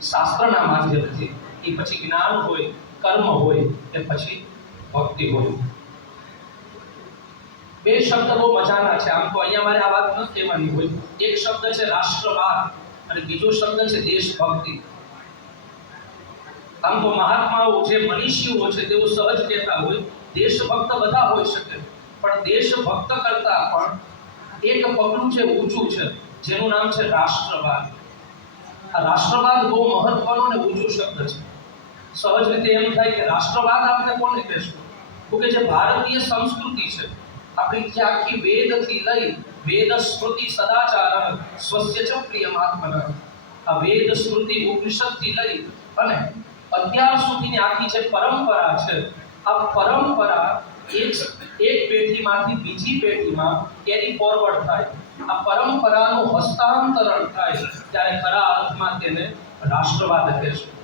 શાસ્ત્રના માધ્યમથી એ પછી જ્ઞાન હોય, કર્મ હોય કે પછી ભક્તિ હોય. બે શબ્દ બહુ મજાના છે. આમ તો અહીંયા મારે આ વાત ન કહેવાની હોય. એક શબ્દ છે રાષ્ટ્રવાદ અને બીજો શબ્દ છે દેશભક્તિ. આમ તો મહાત્માઓ જે મનીષીઓ છે તેઓ સહજ કહેતા હોય, દેશભક્ત બધા હોઈ શકે. પણ દેશભક્ત કરતા પણ એક પગલું છે ઊંચું છે, જેનું નામ છે રાષ્ટ્રવાદ. આ રાષ્ટ્રવાદ બહુ મહત્વનો અને ઊંચો શબ્દ છે. સહજ રીતે એમ થાય કે રાષ્ટ્રવાદ આપણે કોને કહેશું? તો કે જે ભારતીય સંસ્કૃતિ છે, આપણી જે આખી વેદથી લઈ વેદ સ્મૃતિ સદાચાર સ્વસ્ય ચ પ્રિયમાત્મન આ વેદ સ્મૃતિ ઉપનિષદથી લઈ અને અત્યાર સુધીની આખી જે પરંપરા છે, આ પરંપરા એક એક પેઢીમાંથી બીજી પેઢીમાં કેરી ફોરવર્ડ થાય. આ પરંપરાનું હસ્તાંતરણ થાય ત્યારે ખરા અર્થમાં તેને રાષ્ટ્રવાદ કહેશું